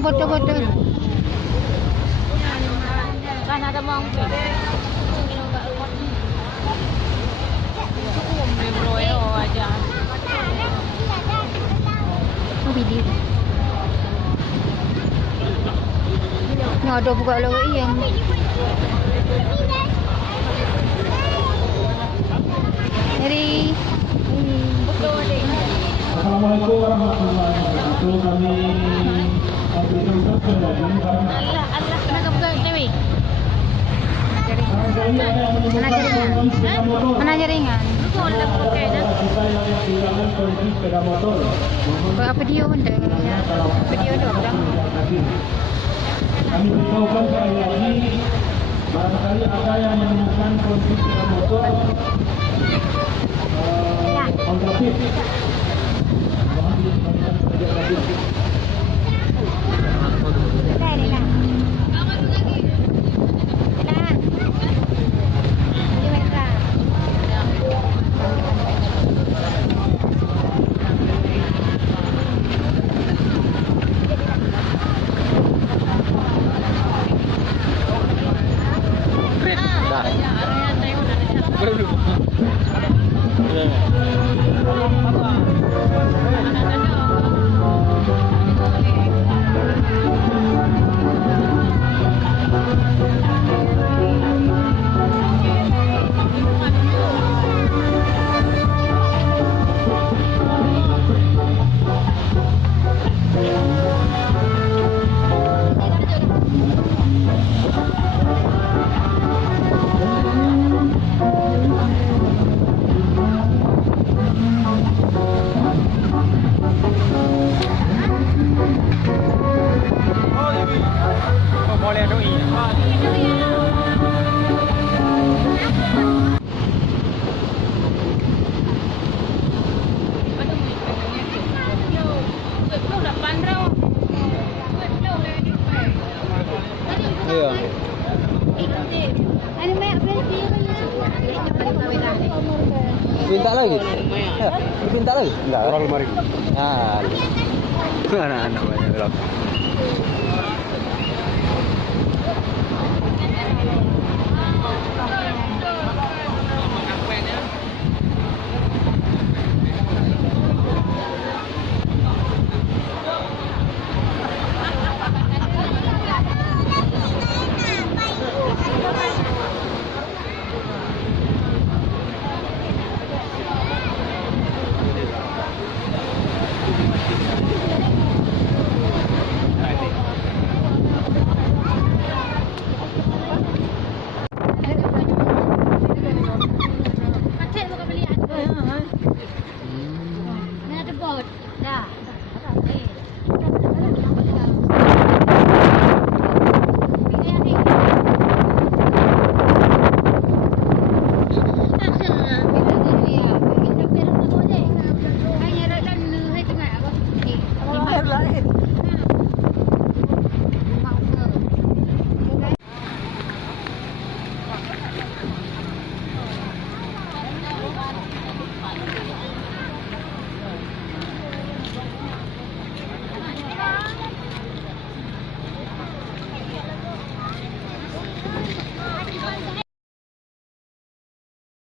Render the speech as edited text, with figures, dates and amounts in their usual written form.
foto-foto. Kan ada mangkuk. Bro aja. Oh, video. Ni ada buka lagi yang. Dari Assalamualaikum warahmatullahi wabarakatuh. Kami Allah nak buka dewi. Mana jaringan? Apa video benda? Video tu apa? Kami beritahukan sekali lagi, barangkali ada yang menemukan kondisi sepeda motor kontrafik. Pinta lagi? Ya, pinta lagi? Enggak. Orang lemari. Ah. Anak-anak banyak belum. Ada bot. Dah.